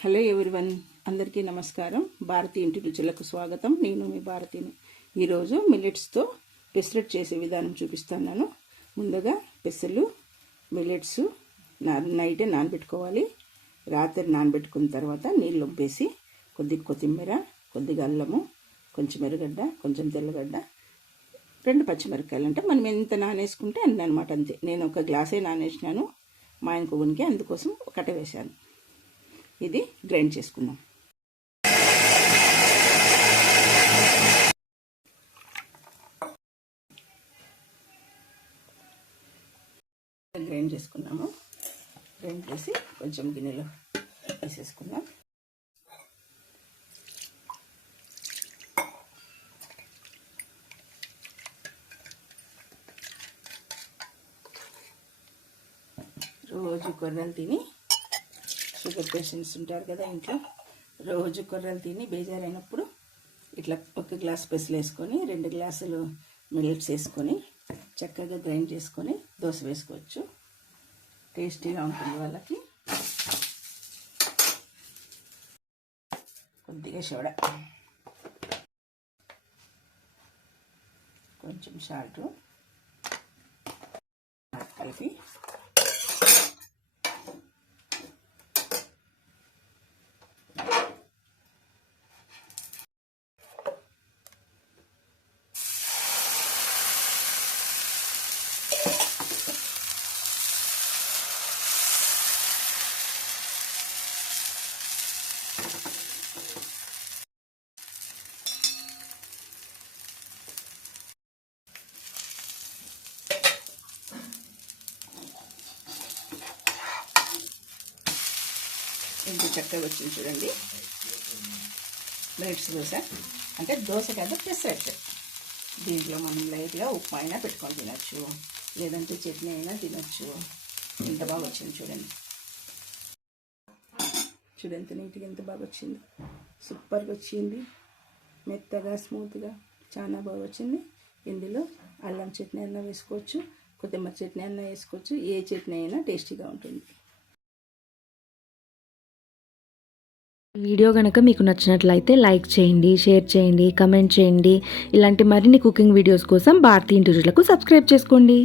Hello everyone, అందరికీ నమస్కారం. భారతి ఇంటి రుచులకు స్వాగతం. నేను మీ భారతిని. ఈరోజు మిల్లెట్స్తో పెసరట్ చేసే విధానం చూపిస్తున్నాను. ముందుగా పెసలు మిల్లెట్స్ నైటే నానబెట్టుకోవాలి. రాత్రి నానబెట్టుకున్న తర్వాత నీళ్ళు వంపేసి కొద్దిగా కొత్తిమీర, కొద్దిగా అల్లము, కొంచెం ఎర్రగడ్డ, కొంచెం తెల్లగడ్డ, 2 పచ్చిమిరపకాయలు, అంటే మనం ఎంత నానేసుకుంటే అన్నీ అనమాట. అంతే. నేను ఒక గ్లాసే నానేసినాను. మా ఆయన కొవ్వునికి, అందుకోసం ఒకటే వేశాను. ఇది గ్రైండ్ చేసుకుందాం. గ్రైండ్ చేసుకున్నాము. గ్రైండ్ చేసి కొంచెం గిన్నెలో వేసేసుకుందాం. రోజు కొర్రలు తిని, షుగర్ పేషెంట్స్ ఉంటారు కదా ఇంట్లో, రోజు కొర్రలు తిని బేజారైనప్పుడు ఇట్లా 1 గ్లాస్ పెసలు వేసుకొని 2 గ్లాసులు మిల్లెట్స్ వేసుకొని చక్కగా గ్రైండ్ చేసుకొని దోశ వేసుకోవచ్చు. టేస్టీగా ఉంటుంది వాళ్ళకి. కొద్దిగా సోడా, కొంచెం సాల్ట్ కలిపి ఇంత చక్కగా వచ్చింది చూడండి. మిల్లెట్స్ దోశ అంటే దోశ కాదు, పెసరట్టు. దీంట్లో మనం లైట్గా ఉప్మా అయినా పెట్టుకొని తినచ్చు, లేదంటే చట్నీ అయినా తినచ్చు. ఎంత బాగా వచ్చింది చూడండి. ఎంత నీట్గా, ఎంత బాగా వచ్చింది. సూపర్గా వచ్చింది. మెత్తగా, స్మూత్గా, చాలా బాగా వచ్చింది. ఇందులో అల్లం చట్నీ అయినా వేసుకోవచ్చు, కొత్తిమీర చట్నీ అయినా వేసుకోవచ్చు. ఏ చట్నీ అయినా టేస్టీగా ఉంటుంది. వీడియో కనుక మీకు నచ్చినట్లయితే లైక్ చేయండి, షేర్ చేయండి, కమెంట్ చేయండి. ఇలాంటి మరిన్ని కుకింగ్ వీడియోస్ కోసం భారతి ఇంటి రుచులకు సబ్స్క్రైబ్ చేసుకోండి.